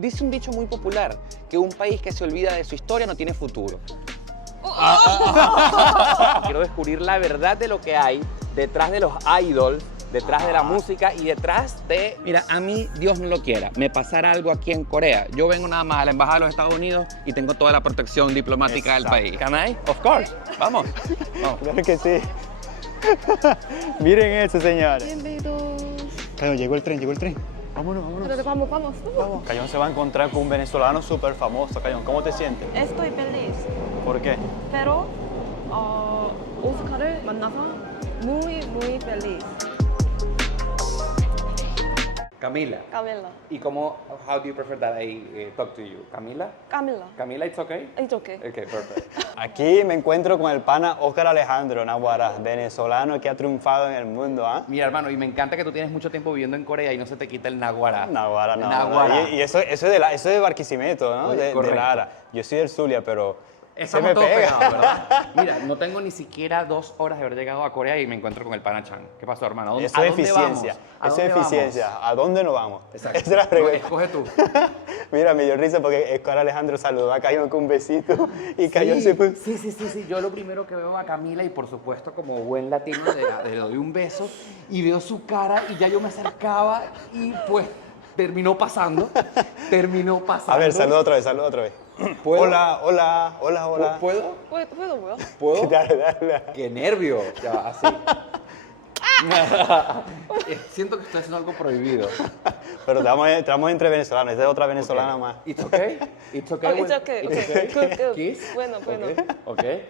Dice un dicho muy popular, que un país que se olvida de su historia no tiene futuro. Quiero descubrir la verdad de lo que hay detrás de los idols, detrás de la música y detrás de... Mira, a mí, Dios no lo quiera, me pasara algo aquí en Corea. Yo vengo nada más a la Embajada de los Estados Unidos y tengo toda la protección diplomática del país. Can I? Of course. Vamos. Vamos. Claro que sí. Miren eso, señores. Bienvenidos. Cayo, llegó el tren. Vámonos. Pero vamos. Cayón se va a encontrar con un venezolano súper famoso. Cayón, ¿cómo te sientes? Estoy feliz. ¿Por qué? Pero 오스카를 만나서 muy feliz. Camila. Camila. ¿Y cómo, how do you prefer that I talk to you? Camila? Camila, it's okay? It's okay. Okay, perfect. Aquí me encuentro con el pana Óscar Alejandro Naguará, venezolano que ha triunfado en el mundo, ¿ah? Mira, hermano, y me encanta que tú tienes mucho tiempo viviendo en Corea y no se te quita el naguará. Naguará. Y eso es de Barquisimeto, ¿no? Oye, De correcto. Lara. Yo soy del Zulia, pero se Estamos me todos pega. pegados, ¿verdad? Mira, no tengo ni siquiera 2 horas de haber llegado a Corea y me encuentro con el pana Chan. ¿Qué pasó, hermano? Eso ¿A es dónde eficiencia. vamos? ¿A Eso dónde es eficiencia. vamos? ¿A dónde nos vamos? Exacto. Esa es la pregunta. Escoge tú. Mira, me dio risa porque Óscar Alejandro saludó a Cayón con un besito y Cayón se puso... Sí. Yo lo primero que veo a Camila y por supuesto como buen latino le doy un beso y veo su cara y ya yo me acercaba y pues terminó pasando. A ver, saluda otra vez. ¿Puedo? Hola. ¿Puedo? ¿Puedo? ¿Puedo? Dale. ¡Qué nervio! Ya, así. Siento que estoy haciendo algo prohibido. Pero estamos entre venezolanos, esta es otra venezolana más. It's okay? It's okay? It's okay. Good. Kiss? Bueno. Okay.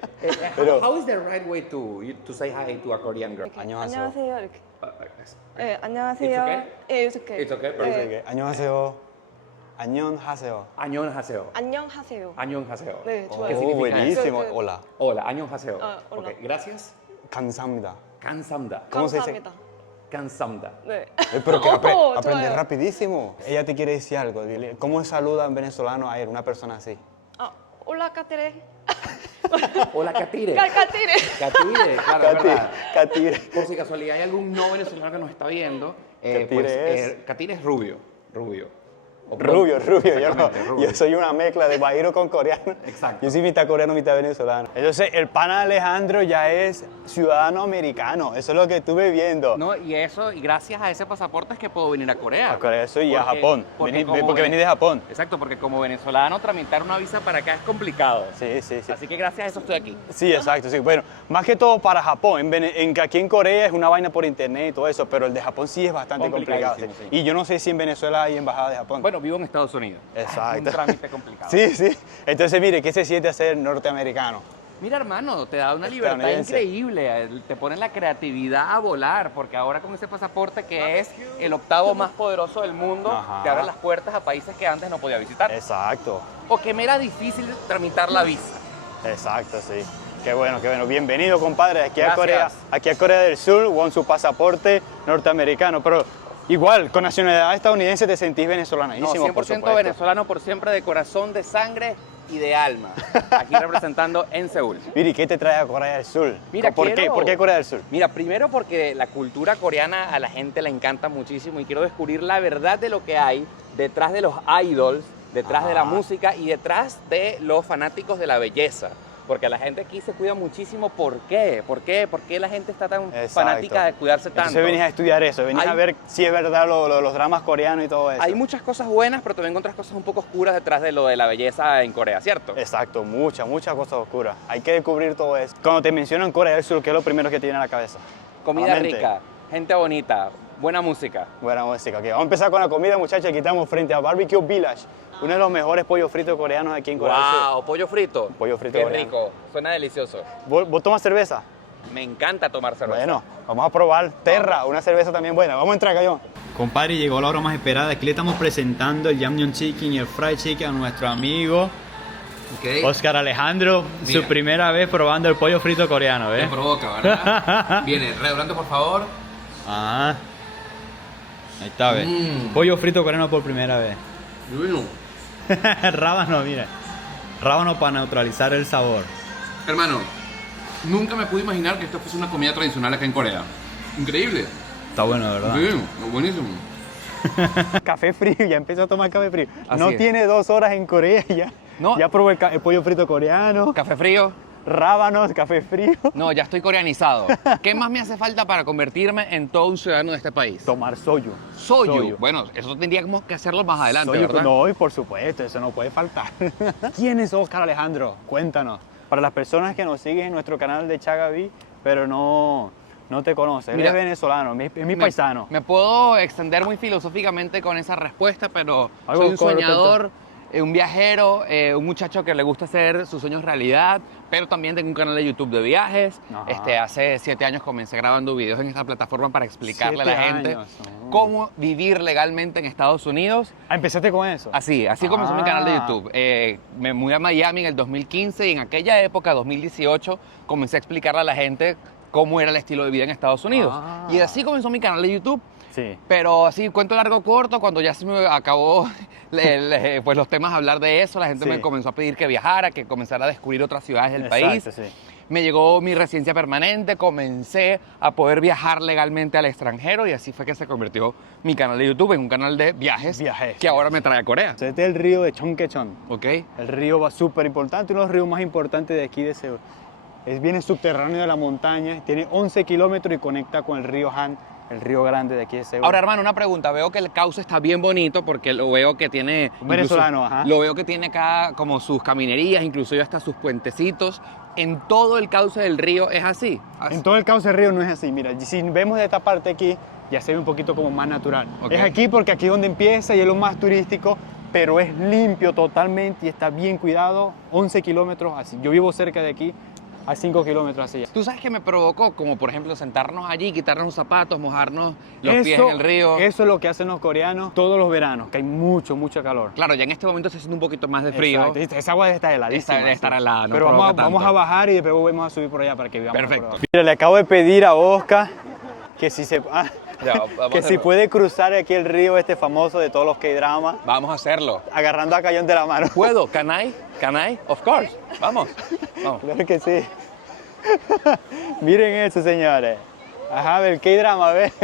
Pero- How is the right way to say hi to a Korean girl? 안녕하세요. 안녕하세요. 이렇게. 네, 안녕하세요. It's okay? It's okay. It's okay, perfect. Okay. 안녕하세요. 안녕하세요. 안녕하세요. 안녕하세요. 안녕하세요. 네, ¿Qué 좋아요. significa buenísimo. eso? Hola. Hola, 안녕하세요. hola. Okay, gracias. 감사합니다. 감사합니다. ¿Cómo se dice? 감사합니다. 감사합니다. 네. Pero que aprende 좋아요. rapidísimo. Ella te quiere decir algo. Dile, ¿cómo saluda en venezolano a él, una persona así? Hola, Katire. Hola, Katire. Katire. Katire, claro, es verdad. Katire. Por si casualidad hay algún no venezolano que nos está viendo, Katire es- Katire es rubio. O Rubio. Exactamente, rubio. Yo soy una mezcla de guajiro con coreano. Exacto. Yo soy mitad coreano, mitad venezolano. Entonces, el pana Alejandro ya es ciudadano americano. Eso es lo que estuve viendo. No, y gracias a ese pasaporte es que puedo venir a Corea. A Corea, eso y a Porque- Japón. Porque, Porque vení de Japón. Exacto, porque como venezolano tramitar una visa para acá es complicado. Sí. Así que gracias a eso estoy aquí. Sí, exacto. Sí. Bueno, más que todo para Japón. Aquí en Corea es una vaina por internet y todo eso, pero el de Japón sí es bastante complicado. Sí. Complicadísimo, sí. Y yo no sé si en Venezuela hay embajada de Japón. Bueno, vivo en Estados Unidos. Exacto. Es un trámite complicado. Sí. Entonces, mire, ¿qué se siente ser norteamericano? Mira, hermano, te da una libertad Estadounidense. increíble, te pone la creatividad a volar, porque ahora con ese pasaporte que es el 8º más poderoso del mundo, Ajá. te abre las puertas a países que antes no podía visitar. Exacto. O que me era difícil tramitar la visa. Exacto, sí. Qué bueno. Bienvenido, compadre, aquí a Gracias. Corea del Sur con su pasaporte norteamericano. Pero igual, con nacionalidad estadounidense te sentís No, venezolanísimo, 100% por supuesto. venezolano por siempre, de corazón, de sangre y de alma. Aquí representando en Seúl. Mire, ¿qué te trae a Corea del Sur? Mira, ¿Por qué? quiero- ¿Por qué Corea del Sur? Mira, primero porque la cultura coreana a la gente le encanta muchísimo y quiero descubrir la verdad de lo que hay detrás de los idols, detrás de la Ajá. música y detrás de los fanáticos de la belleza. Porque la gente aquí se cuida muchísimo. ¿Por qué? ¿Por qué la gente está tan Exacto. fanática de cuidarse tanto? Entonces venís a estudiar eso, venís Hay- a ver si es verdad los dramas coreanos y todo eso. Hay muchas cosas buenas, pero también otras cosas un poco oscuras detrás de lo de la belleza en Corea, ¿cierto? Exacto, muchas cosas oscuras. Hay que descubrir todo eso. Cuando te mencionan Corea del Sur, ¿qué es lo primero que te viene a la cabeza? Comida a la mente. rica, gente bonita, buena música. Buena música. Ok, vamos a empezar con la comida, muchachos. Aquí estamos frente a Barbecue Village, uno de los mejores pollos fritos coreanos aquí en Corea del Sur. ¡Wow! Pollo frito. Pollo frito Qué coreano. rico. Suena delicioso. ¿Vos tomas cerveza? Me encanta tomar cerveza. Bueno, vamos a probar Terra, una cerveza también buena. Vamos a entrar, Cayón. Compadre, llegó la hora más esperada. Aquí le estamos presentando el Yamyong Chicken y el Fried Chicken a nuestro amigo Ok. Oscar Alejandro. Mira. Su primera vez probando el pollo frito coreano, Me ¿eh? provoca, ¿verdad? Viene, redoblando por favor. Ah, ahí está, ¿ves? Mm. Pollo frito coreano por primera vez. Bueno, Rábano, mira. Rábano para neutralizar el sabor. hermano, nunca me pude imaginar que esto fuese una comida tradicional acá en Corea. Increíble. Está bueno, ¿verdad? Sí, buenísimo. Café frío, ya empezó a tomar café frío. Así No es. tiene 2 horas en Corea ya. No. Ya probó el pollo frito coreano, Café frío. rábanos, café frío. No, ya estoy coreanizado. ¿Qué más me hace falta para convertirme en todo un ciudadano de este país? Tomar soyu. Soyu. Bueno, eso tendríamos que hacerlo más adelante, Soyu, ¿verdad? no, y por supuesto, eso no puede faltar. ¿Quién es Oscar Alejandro? Cuéntanos. Para las personas que nos siguen en nuestro canal de Chagaví, pero no te conocen. Él Mira, es venezolano, es mi paisano. Me puedo extender muy filosóficamente con esa respuesta, pero Algo soy un corto. soñador, un viajero, un muchacho que le gusta hacer sus sueños realidad, pero también tengo un canal de YouTube de viajes. Ajá. Hace 7 años comencé grabando videos en esta plataforma para explicarle a la 7 gente años, oh. cómo vivir legalmente en Estados Unidos. Ah, empezaste con eso. Así comenzó mi canal de Ah. YouTube. Me mudé a Miami en el 2015 y en aquella época, 2018, comencé a explicarle a la gente cómo era el estilo de vida en Estados Unidos. Ah. Y así comenzó mi canal de YouTube. Sí. Pero así, cuento largo corto, cuando ya se me acabó pues los temas a hablar de eso, la gente Sí. me comenzó a pedir que viajara, que comenzara a descubrir otras ciudades del Exacto, país. sí. Me llegó mi residencia permanente, comencé a poder viajar legalmente al extranjero y así fue que se convirtió mi canal de YouTube en un canal de viajes, que ahora me trae a Corea. Este es el río de Cheonggyecheon. ¿Ok? El río va súper importante, uno de los ríos más importantes de aquí de Seúl. Viene subterráneo de la montaña, tiene 11 kilómetros y conecta con el río Han, el río grande de aquí de Seúl. Ahora, hermano, una pregunta. Veo que el cauce está bien bonito porque lo veo que tiene... Un venezolano, incluso, ajá. Lo veo que tiene acá como sus caminerías, inclusive hasta sus puentecitos. En todo el cauce del río es así. En todo el cauce del río no es así, mira, si vemos de esta parte aquí, ya se ve un poquito como más natural. Ok. Es aquí porque aquí es donde empieza y es lo más turístico, pero es limpio totalmente y está bien cuidado, 11 kilómetros así. Yo vivo cerca de aquí, a 5 kilómetros así. Tú sabes que me provocó, como por ejemplo sentarnos allí, quitarnos los zapatos, mojarnos los pies en el río. Eso es lo que hacen los coreanos todos los veranos, que hay mucho calor. Claro, ya en este momento se siente un poquito más de frío. Exacto. Esa agua está heladísima. Debe estar sí. helada, no Pero provoca vamos tanto. a bajar y después volvemos a subir por allá para que veamos. Perfecto. Mira, le acabo de pedir a Oscar que si se... Ya, vamos a que si hacerlo. puede cruzar aquí el río este famoso de todos los K-dramas, Vamos a hacerlo. agarrando a Cayón de la mano. ¿Puedo? Can I? Can I? Of course. Vamos. Vamos. Claro que sí. Miren eso, señores. Ajá, el K-drama, ¿ves?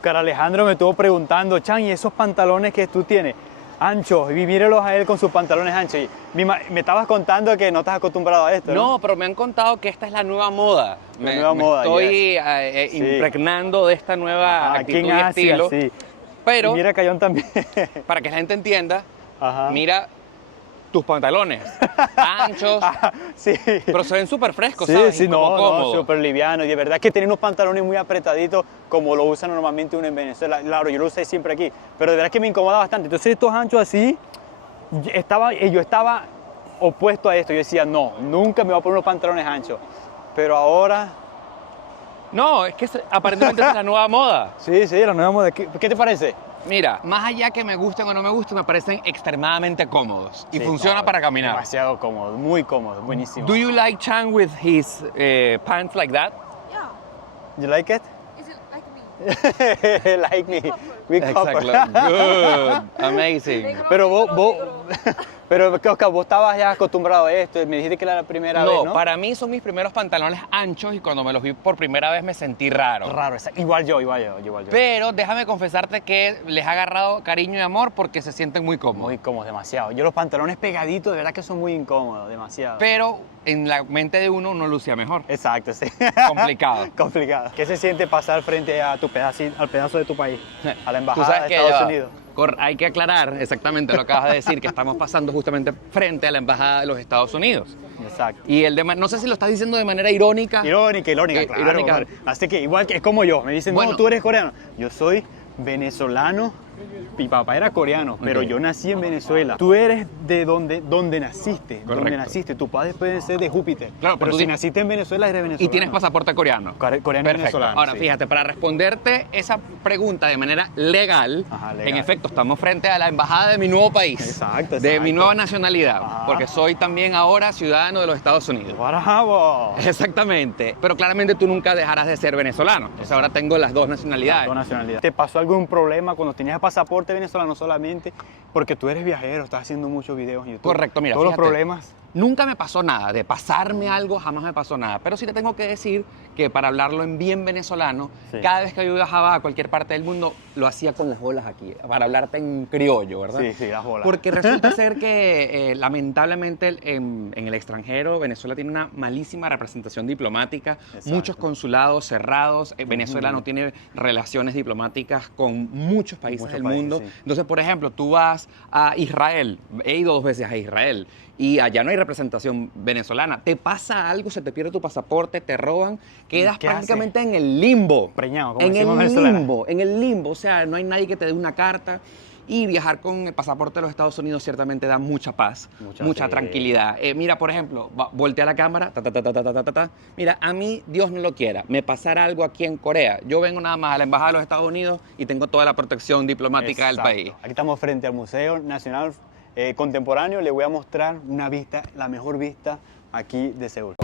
Cara Alejandro me estuvo preguntando, Chan, ¿y esos pantalones que tú tienes? Anchos, y mírelos a él con sus pantalones anchos. Y me estabas contando que no estás acostumbrado a esto, ¿no? No, pero me han contado que esta es la nueva moda. La nueva moda, estoy Sí. impregnando de esta nueva Aquí actitud en y Asia, estilo. sí. Pero, Y mira Cayón también. para que la gente entienda, Ajá. mira tus pantalones anchos, Sí. pero se ven súper frescos, Sí, ¿sabes? sí, Y como no, cómodos. súper liviano. Y de verdad que tiene unos pantalones muy apretaditos como lo usan normalmente uno en Venezuela. Claro, yo lo usé siempre aquí, pero de verdad que me incomoda bastante. Entonces estos anchos así, yo estaba opuesto a esto. Yo decía, no, nunca me voy a poner unos pantalones anchos. Pero ahora, No, es que aparentemente es la nueva moda. sí, la nueva moda. ¿Qué te parece? Mira, más allá que me gusten o no me gusten, me parecen extremadamente cómodos y Sí, funciona no, para caminar. Demasiado cómodo, muy cómodo, buenísimo. Do you like Chan with his pants like that? Yeah. You like it? Is it like me? Like me. We couple. Exactly. Good. Amazing. Pero pero Oscar, vos estabas ya acostumbrado a esto, me dijiste que era la primera vez, ¿no? Para mí son mis primeros pantalones anchos y cuando me los vi por primera vez me sentí raro. Raro, igual yo. Pero déjame confesarte que les ha agarrado cariño y amor porque se sienten muy cómodos. Muy cómodo, demasiado. Yo los pantalones pegaditos, de verdad que son muy incómodos, demasiado. Pero en la mente de uno lucía mejor. Exacto, sí. Complicado. Complicado. ¿Qué se siente pasar frente a tu al pedazo de tu país? A la Tú embajada sabes de que Estados ya va. Unidos. Hay que aclarar exactamente lo que acabas de decir, que estamos pasando justamente frente a la embajada de los Estados Unidos. Exacto. Y no sé si lo estás diciendo de manera irónica. Irónica, claro. Irónica. Claro. Así que igual que es como yo, me dicen, Bueno. no, tú eres coreano. Yo soy venezolano, mi papá era coreano, pero Ok. yo nací en Venezuela. Tú eres de donde naciste, donde Correcto. naciste. Tus padres pueden ser de Júpiter, Claro, pero pero tú si di- naciste en Venezuela, eres venezolano. Y tienes pasaporte coreano. Coreano y Perfecto. venezolano. Ahora, sí. fíjate, para responderte esa pregunta de manera legal, Ajá, legal. en efecto, estamos frente a la embajada de mi nuevo país. Exacto, De mi exacto. nueva nacionalidad, Ajá. porque soy también ahora ciudadano de los Estados Unidos. ¡Bravo! Exactamente. Pero claramente tú nunca dejarás de ser venezolano. Entonces ahora tengo las dos nacionalidades. Tu nacionalidad. ¿Te pasó algún problema cuando tenías pasaporte venezolano solamente? Porque tú eres viajero, estás haciendo muchos videos en YouTube. Correcto, mira, Todos fíjate. los problemas nunca me pasó nada, de pasarme algo jamás me pasó nada, pero sí te tengo que decir que para hablarlo en bien venezolano, Sí. cada vez que yo viajaba a cualquier parte del mundo, lo hacía con las bolas aquí, para hablarte en criollo, ¿verdad? Sí, sí, las bolas. Porque resulta ser que lamentablemente en el extranjero Venezuela tiene una malísima representación diplomática, Exacto. muchos consulados cerrados, Venezuela no tiene relaciones diplomáticas con muchos países Muchos del países, mundo. sí. Entonces, por ejemplo, tú vas a Israel, he ido 2 veces a Israel y allá no hay representación venezolana. Te pasa algo, se te pierde tu pasaporte, te roban, quedas ¿Qué prácticamente en el limbo. Preñado, como en decimos el en Venezuela. limbo, en el limbo. O sea, no hay nadie que te dé una carta. Y viajar con el pasaporte de los Estados Unidos ciertamente da mucha paz, mucha sí. tranquilidad. Mira, por ejemplo, voltea la cámara, ta, ta, ta, ta, ta, ta, ta, ta. Mira, a mí, Dios no lo quiera, me pasara algo aquí en Corea. Yo vengo nada más a la Embajada de los Estados Unidos y tengo toda la protección diplomática del Exacto. país. Aquí estamos frente al Museo Nacional Contemporáneo. Le voy a mostrar una vista, la mejor vista aquí de Seúl.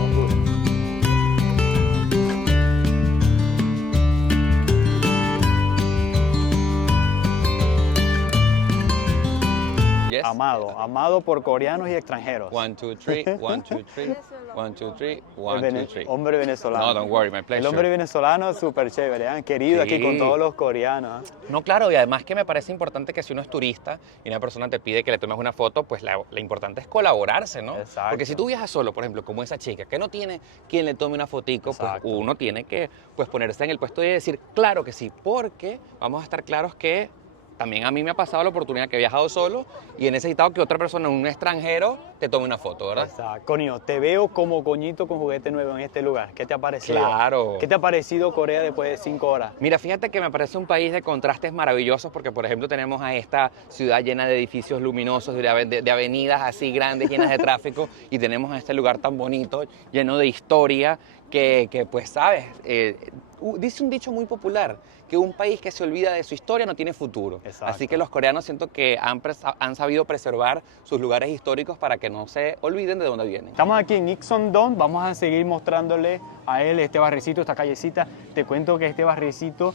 Yes. Amado por coreanos y extranjeros. 1, 2, 3, 1, 2, 3, 1, 2, 3, 1, 2, 3. Hombre venezolano. No, don't worry, my pleasure. El hombre venezolano es súper chévere, ¿eh? Querido Sí. aquí con todos los coreanos. ¿eh? No, claro, y además que me parece importante que si uno es turista y una persona te pide que le tomes una foto, pues la importante es colaborarse, ¿no? Exacto. Porque si tú viajas solo, por ejemplo, como esa chica, que no tiene quien le tome una fotico, pues Exacto. uno tiene que pues, ponerse en el puesto y decir, claro que sí, porque vamos a estar claros que también a mí me ha pasado la oportunidad que he viajado solo y he necesitado que otra persona, un extranjero, te tome una foto, ¿verdad? Exacto. Coño, te veo como coñito con juguete nuevo en este lugar. ¿Qué te ha parecido? Claro. ¿Qué te ha parecido Corea después de 5 horas? Mira, fíjate que me parece un país de contrastes maravillosos porque, por ejemplo, tenemos a esta ciudad llena de edificios luminosos, de avenidas así grandes, llenas de tráfico, y tenemos a este lugar tan bonito, lleno de historia, que pues, ¿sabes? Dice un dicho muy popular, que un país que se olvida de su historia no tiene futuro. Exacto. Así que los coreanos siento que han sabido preservar sus lugares históricos para que no se olviden de dónde vienen. Estamos aquí en Nixon-dong, vamos a seguir mostrándole a él este barricito, esta callecita. Te cuento que este barricito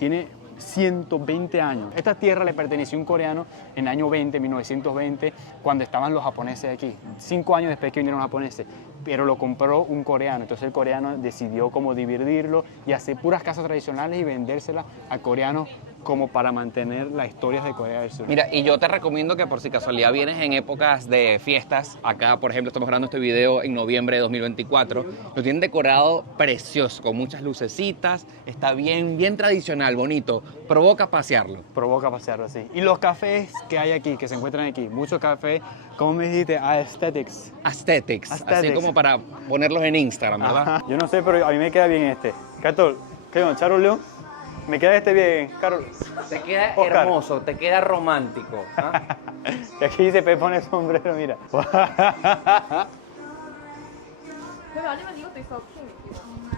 tiene 120 años. Esta tierra le perteneció a un coreano en el año 1920, cuando estaban los japoneses aquí. 5 años después que vinieron los japoneses, pero lo compró un coreano. Entonces el coreano decidió como dividirlo y hacer puras casas tradicionales y vendérselas a coreanos como para mantener las historias de Corea del Sur. Mira, y yo te recomiendo que por si casualidad vienes en épocas de fiestas, acá por ejemplo estamos grabando este video en noviembre de 2024, lo tienen decorado precioso, con muchas lucecitas, está bien tradicional, bonito, provoca pasearlo. Provoca pasearlo así. Y los cafés que hay aquí, que se encuentran aquí, muchos cafés, ¿cómo me dijiste? Aesthetics. Aesthetics, así Aesthetics. como para ponerlos en Instagram, ¿verdad? Ajá. Yo no sé, pero a mí me queda bien este. Carol, ¿qué onda? Charolio? Me queda este bien, Carol. Te queda Oscar. hermoso, te queda romántico. ¿Ah? Y aquí dice Pepe pone sombrero, mira. 왜 아니면 이것도 있어. 핑.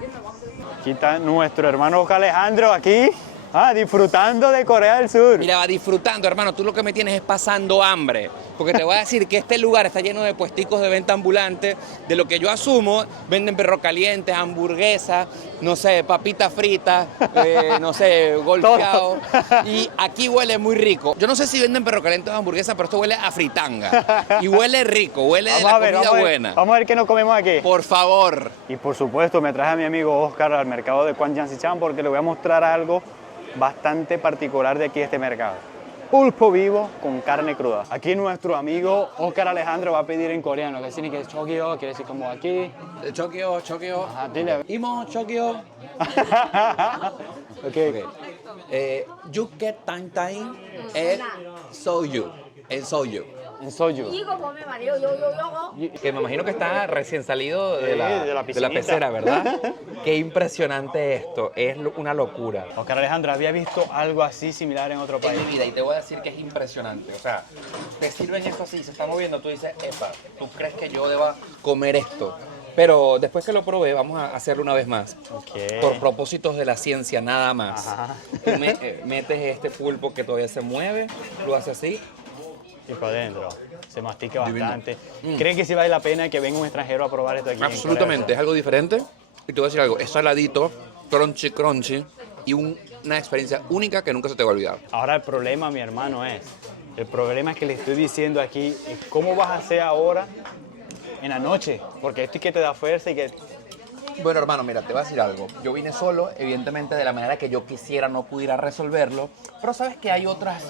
옛날 왕들. Aquí está nuestro hermano Oscar Alejandro, aquí, disfrutando de Corea del Sur. Mira, va disfrutando, hermano. Tú lo que me tienes es pasando hambre. Porque te voy a decir que este lugar está lleno de puesticos de venta ambulante. De lo que yo asumo, venden perros calientes, hamburguesas, no sé, papitas fritas, no sé, golpeado. Y aquí huele muy rico. Yo no sé si venden perros calientes o hamburguesas, pero esto huele a fritanga. Y huele rico, huele de la comida buena. Vamos a ver qué nos comemos aquí. Por favor. Y por supuesto me traje a mi amigo Oscar al mercado de Kwanjansichang porque le voy a mostrar algo bastante particular de aquí, este mercado. Pulpo vivo con carne cruda. Aquí nuestro amigo Oscar Alejandro va a pedir en coreano, que significa que es chogyo, quiere decir como aquí. Chokio. Ajá, dile. Imo, chokio. Okay. Yuke Tang Tang es Soyu. El Soyu. En soju. 이거 보면 말이에요. 요거. Que me imagino que está recién salido de Sí, de la de la piscinita. pecera, ¿verdad? Qué impresionante esto. Es una locura. Oscar Alejandro, ¿había visto algo así similar en otro En país? mi vida, y te voy a decir que es impresionante. O sea, te sirven esto así, se está moviendo, tú dices, epa, ¿tú crees que yo deba comer esto? Pero después que lo probé, vamos a hacerlo una vez más. Ok. Por propósitos de la ciencia, nada más. Ajá. Tú metes este pulpo que todavía se mueve, lo haces así. Y para adentro. Se mastica Divino. bastante. ¿Creen que sí vale la pena que venga un extranjero a probar esto aquí? en Absolutamente, es Corea del algo diferente. Y te voy a decir algo, es saladito, crunchy, y una experiencia única que nunca se te va a olvidar. Sur? Ahora el problema, mi hermano, el problema es que le estoy diciendo aquí, es cómo vas a hacer ahora en la noche, porque esto es que te da fuerza y que... Bueno, hermano, mira, te voy a decir algo. Yo vine solo, evidentemente de la manera que yo quisiera no pudiera resolverlo, pero sabes que hay otras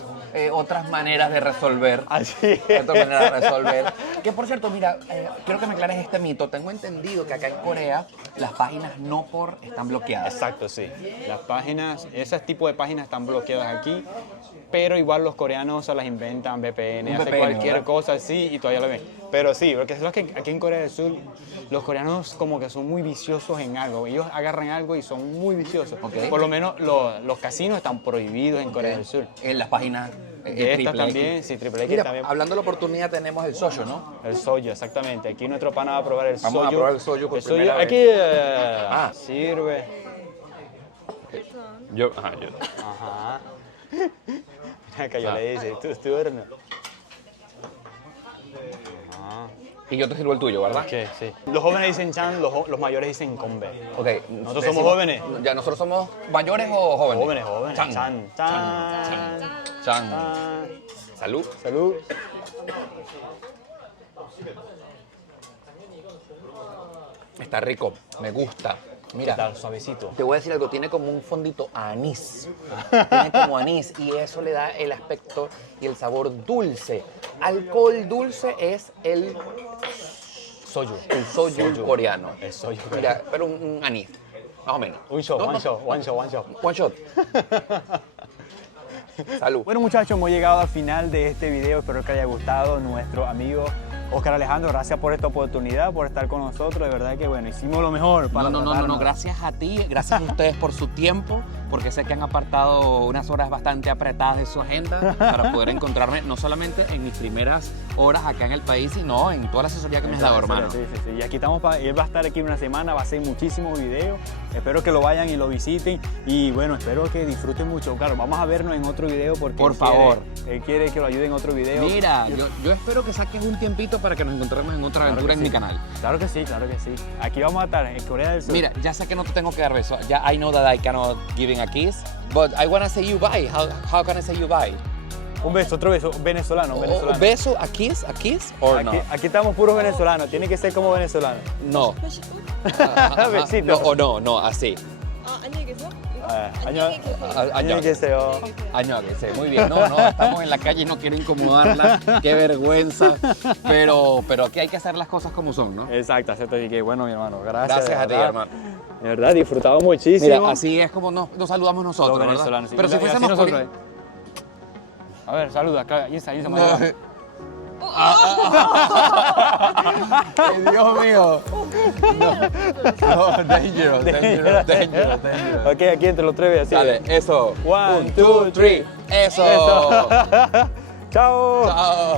maneras de resolver. Así Otras maneras de resolver. Que por cierto, mira, quiero que me aclares este mito. Tengo entendido que acá en Corea las páginas no por están bloqueadas. Exacto, sí. Las páginas, ese tipo de páginas están bloqueadas aquí, pero igual los coreanos se las inventan, VPN, Un hacen VPN, cualquier ¿verdad? cosa así y todavía lo ven. Pero sí, porque es lo que aquí en Corea del Sur, los coreanos como que son muy viciosos en algo. Ellos agarran algo y son muy viciosos. Ok. Por lo menos los casinos están prohibidos en Corea del Sur. En las páginas De esta triple X. también, sí, triple X Mira, también. hablando de la oportunidad, tenemos el soyo, ¿no? El soyo, exactamente. Aquí nuestro pana va a probar el Vamos a soyo. probar el soyo por primera vez. Aquí Ah. sirve. Yo. Ajá. Mira que yo le dice, tu turno. Y yo te sirvo el tuyo, ¿verdad? Ok, sí. Los jóvenes dicen chan, los mayores dicen combe. Ok. Nosotros somos jóvenes. Ya, ¿nosotros somos mayores o jóvenes? Jóvenes, jóvenes. Chan. Chan. Chan. Chan. Chan. Salud. Salud. Está rico, me gusta. Mira, ¿Qué tal? Suavecito. te voy a decir algo, tiene como un fondito a anís. Tiene como anís y eso le da el aspecto y el sabor dulce. Alcohol dulce es el Soyu. soju coreano. El soyu Mira, pero un anís, más o menos. Un shot, No, one no, shot, one shot, one shot. One shot. Salud. Bueno muchachos, hemos llegado al final de este video, espero que les haya gustado. Nuestro amigo Oscar Alejandro, gracias por esta oportunidad, por estar con nosotros, de verdad que bueno, hicimos lo mejor para No, tratarnos. gracias a ti, gracias a ustedes por su tiempo, porque sé que han apartado unas horas bastante apretadas de su agenda para poder encontrarme no solamente en mis primeras horas acá en el país, sino en toda la asesoría que me has dado, hermano. Sí, sí, sí. Y aquí estamos, él va a estar aquí una semana, va a hacer muchísimos videos, espero que lo vayan y lo visiten y bueno, espero que disfruten mucho. Claro, vamos a vernos en otro video porque Por favor. Él quiere que lo ayude en otro video. Mira, yo espero que saques un tiempito para que nos encontremos en otra aventura en mi canal. Claro que sí, claro que sí. Aquí vamos a estar en Corea del Sur. Mira, ya sé que no te tengo que dar besos. Ya I know that I cannot giving a kiss, but I wanna say you bye. How can I say you bye? Un beso, otro beso, venezolano, venezolano. ¿Beso a kiss or no? Aquí estamos puros venezolanos, tiene que ser como venezolano. No. Besito. No, así. 안녕히 계세요. Año que sea. Año que sé, muy bien. No, estamos en la calle y no quiero incomodarla. Qué vergüenza. Pero aquí hay que hacer las cosas como son, ¿no? Exacto, acepto. Así que bueno, mi hermano, gracias. Gracias de a ti, verdad. hermano. De verdad, disfrutado muchísimo. Mira, así es como nos saludamos nosotros, Los ¿verdad? venezolanos, sí. Pero Y si así fuésemos nosotros. A ver, saluda, acá, ahí está, No. Ay, Dios mío. No, dangerous. Ok, aquí entre los tres, así. Dale, eso. 1, 2, 3. Eso. Chao. Chao.